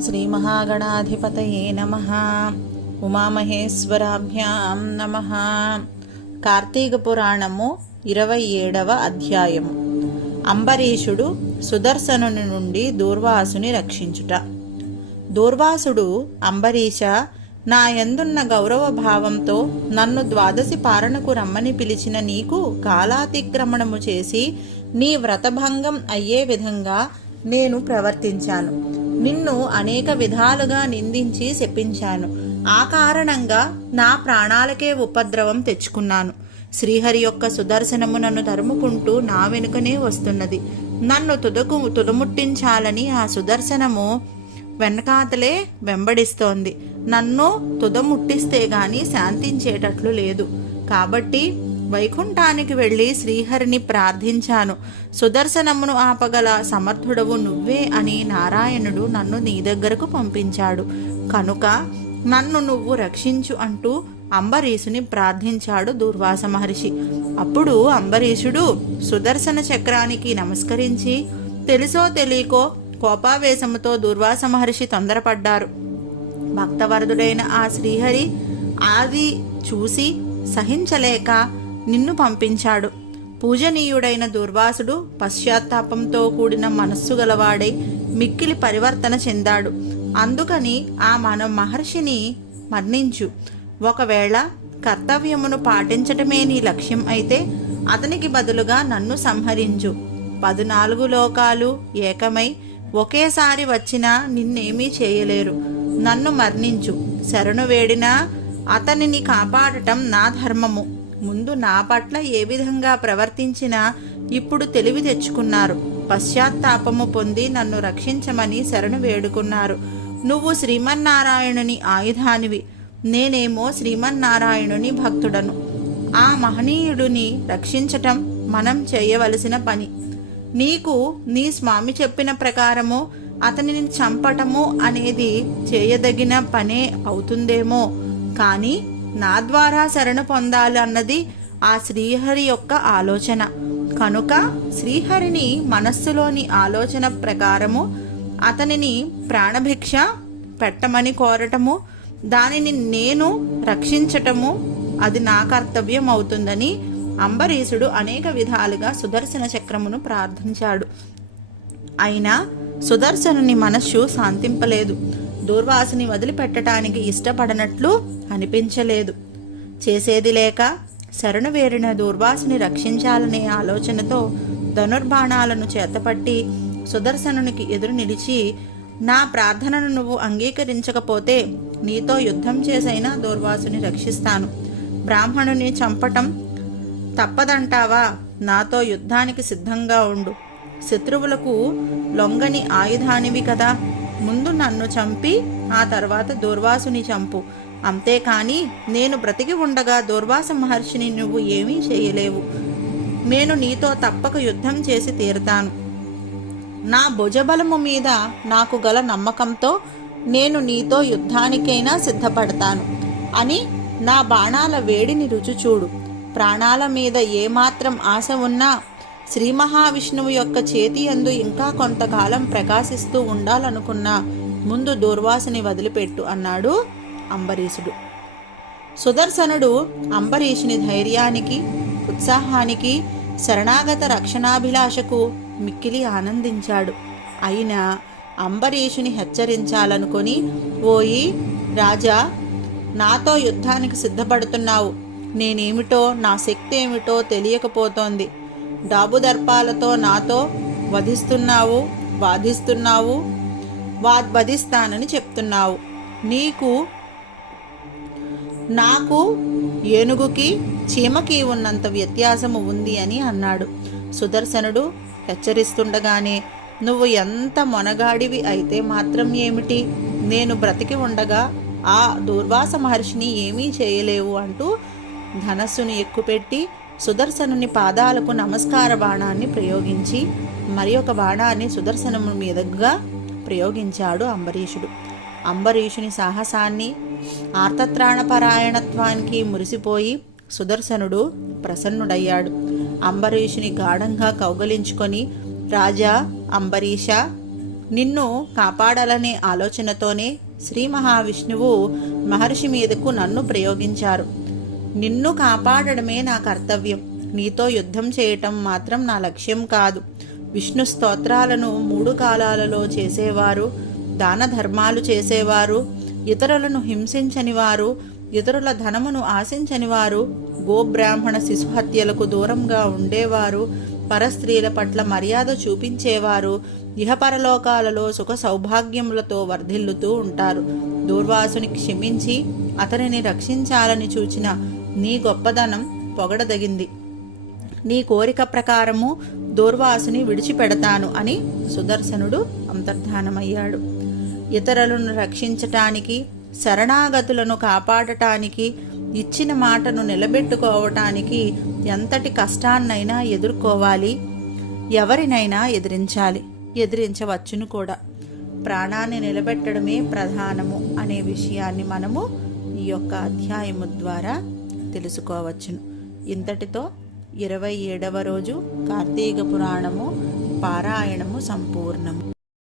శ్రీ మహాగణాధిపతయే నమ ఉమామహేశ్వరాభ్యాం నమ కార్తీక పురాణము ఇరవై ఏడవ అధ్యాయము. అంబరీషుడు సుదర్శనుని నుండి దూర్వాసుని రక్షించుట. దూర్వాసుడు అంబరీష నా ఎందున్న గౌరవ భావంతో నన్ను ద్వాదశి పారణకు రమ్మని పిలిచిన నీకు కాలాతిక్రమణము చేసి నీ వ్రతభంగం అయ్యే విధంగా నేను ప్రవర్తించాను. నిన్ను అనేక విధాలుగా నిందించి శపించాను. ఆ కారణంగా నా ప్రాణాలకే ఉపద్రవం తెచ్చుకున్నాను. శ్రీహరి యొక్క సుదర్శనము నన్ను తరుముకుంటూ నా వెనుకనే వస్తున్నది. నన్ను తుదకు తుదముట్టించాలని ఆ సుదర్శనము వెనకాతలే వెంబడిస్తోంది. నన్ను తుదముట్టిస్తే గాని శాంతించేటట్లు లేదు. కాబట్టి వైకుంఠానికి వెళ్ళి శ్రీహరిని ప్రార్థించాను. సుదర్శనమును ఆపగల సమర్థుడవు నువ్వే అని నారాయణుడు నన్ను నీ దగ్గరకు పంపించాడు. కనుక నన్ను నువ్వు రక్షించు అంటూ అంబరీషుని ప్రార్థించాడు దుర్వాస మహర్షి. అప్పుడు అంబరీషుడు సుదర్శన చక్రానికి నమస్కరించి తెలుసో తెలియకో కోపావేశముతో దుర్వాస మహర్షి తొందరపడ్డారు. భక్తవరదుడైన ఆ శ్రీహరి ఆది చూసి సహించలేక నిన్ను పంపించాడు. పూజనీయుడైన దుర్వాసుడు పశ్చాత్తాపంతో కూడిన మనస్సు గలవాడై మిక్కిలి పరివర్తన చెందాడు. అందుకని ఆ మన మహర్షిని మరణించు ఒకవేళ కర్తవ్యమును పాటించటమే నీ లక్ష్యం అయితే అతనికి బదులుగా నన్ను సంహరించు. పద్నాలుగు లోకాలు ఏకమై ఒకేసారి వచ్చినా నిన్నేమీ చేయలేరు. నన్ను మరణించు శరణు వేడినా అతనిని కాపాడటం నా ధర్మము. ముందు నా పట్ల ఏ విధంగా ప్రవర్తించినా ఇప్పుడు తెలివి తెచ్చుకున్నారు. పశ్చాత్తాపము పొంది నన్ను రక్షించమని శరణు వేడుకున్నారు. నువ్వు శ్రీమన్నారాయణుని ఆయుధానివి. నేనేమో శ్రీమన్నారాయణుని భక్తుడను. ఆ మహనీయుడిని రక్షించటం మనం చేయవలసిన పని. నీకు నీ స్వామి చెప్పిన ప్రకారము అతనిని చంపటము అనేది చేయదగిన పనే అవుతుందేమో. కానీ నా ద్వారా శరణు పొందాలి అన్నది ఆ శ్రీహరి యొక్క ఆలోచన. కనుక శ్రీహరిని మనస్సులోని ఆలోచన ప్రకారము అతనిని ప్రాణభిక్ష పెట్టమని కోరటము దానిని నేను రక్షించటము అది నా కర్తవ్యం అవుతుందని అంబరీషుడు అనేక విధాలుగా సుదర్శన చక్రమును ప్రార్థించాడు. అయినా సుదర్శనుని మనస్సు శాంతింపలేదు. దూర్వాసుని వదిలిపెట్టడానికి ఇష్టపడనట్లు అనిపించలేదు. చేసేది లేక శరణు వేరిన దూర్వాసుని రక్షించాలనే ఆలోచనతో ధనుర్బాణాలను చేతపట్టి సుదర్శనునికి ఎదురు నిలిచి నా ప్రార్థనను నువ్వు అంగీకరించకపోతే నీతో యుద్ధం చేసైనా దూర్వాసుని రక్షిస్తాను. బ్రాహ్మణుని చంపటం తప్పదంటావా? నాతో యుద్ధానికి సిద్ధంగా ఉండు. శత్రువులకు లొంగని ఆయుధానివి కదా. ముందు నన్ను చంపి ఆ తర్వాత దుర్వాసుని చంపు. అంతేకాని నేను బ్రతికి ఉండగా దూర్వాస మహర్షిని నువ్వు ఏమీ చేయలేవు. నేను నీతో తప్పక యుద్ధం చేసి తీరుతాను. నా భుజబలము మీద నాకు గల నమ్మకంతో నేను నీతో యుద్ధానికైనా సిద్ధపడతాను అని నా బాణాల వేడిని రుచి చూడు. ప్రాణాల మీద ఏమాత్రం ఆశ ఉన్నా శ్రీ మహావిష్ణువు యొక్క చేతి అందు ఇంకా కొంతకాలం ప్రకాశిస్తూ ఉండాలనుకున్నా ముందు దూర్వాసుని వదిలిపెట్టు అన్నాడు అంబరీషుడు. సుదర్శనుడు అంబరీషుని ధైర్యానికి ఉత్సాహానికి శరణాగత రక్షణాభిలాషకు మిక్కిలి ఆనందించాడు. అయినా అంబరీషుని హెచ్చరించాలనుకొని ఓయి రాజా నాతో యుద్ధానికి సిద్ధపడుతున్నావు. నేనేమిటో నా శక్తి ఏమిటో తెలియకపోతోంది. డాబుదర్పాలతో నాతో వధిస్తున్నావు వాదిస్తున్నావు వా వధిస్తానని చెప్తున్నావు. నీకు నాకు ఏనుగుకి చీమకి ఉన్నంత వ్యత్యాసము ఉంది అని అన్నాడు. సుదర్శనుడు హెచ్చరిస్తుండగానే నువ్వు ఎంత మొనగాడివి అయితే మాత్రం ఏమిటి? నేను బ్రతికి ఉండగా ఆ దూర్వాస మహర్షిని ఏమీ చేయలేవు అంటూ ధనస్సును ఎక్కుపెట్టి సుదర్శనుని పాదాలకు నమస్కార బాణాన్ని ప్రయోగించి మరి ఒక బాణాన్ని సుదర్శనము మీదుగా ప్రయోగించాడు అంబరీషుడు. అంబరీషుని సాహసాన్ని ఆర్తత్రాణపరాయణత్వానికి మురిసిపోయి సుదర్శనుడు ప్రసన్నుడయ్యాడు. అంబరీషుని గాఢంగా కౌగలించుకొని రాజా అంబరీష నిన్ను కాపాడాలనే ఆలోచనతోనే శ్రీ మహావిష్ణువు మహర్షి మీదకు నన్ను ప్రయోగించారు. నిన్ను కాపాడడమే నా కర్తవ్యం. నీతో యుద్ధం చేయటం మాత్రం నా లక్ష్యం కాదు. విష్ణు స్తోత్రాలను మూడు కాలాలలో చేసేవారు దాన ధర్మాలు చేసేవారు ఇతరులను హింసించని వారు ఇతరుల ధనమును ఆశించని వారు గోబ్రాహ్మణ శిశుహత్యలకు దూరంగా ఉండేవారు పరస్త్రీల పట్ల మర్యాద చూపించేవారు ఇహపరలోకాలలో సుఖ సౌభాగ్యములతో వర్ధిల్లుతూ ఉంటారు. దూర్వాసుని క్షమించి అతనిని రక్షించాలని చూచిన నీ గొప్పదనం పొగడదగింది. నీ కోరిక ప్రకారము దూర్వాసుని విడిచిపెడతాను అని సుదర్శనుడు అంతర్ధానమయ్యాడు. ఇతరులను రక్షించటానికి శరణాగతులను కాపాడటానికి ఇచ్చిన మాటను నిలబెట్టుకోవటానికి ఎంతటి కష్టాన్నైనా ఎదుర్కోవాలి. ఎవరినైనా ఎదిరించాలి. ఎదిరించవచ్చును కూడా. ప్రాణాన్ని నిలబెట్టడమే ప్రధానము అనే విషయాన్ని మనము ఈ యొక్క అధ్యాయము ద్వారా తెలుసుకోవచ్చును. ఇంతటితో ఇరవై ఏడవ రోజు కార్తీక పురాణము పారాయణము సంపూర్ణము.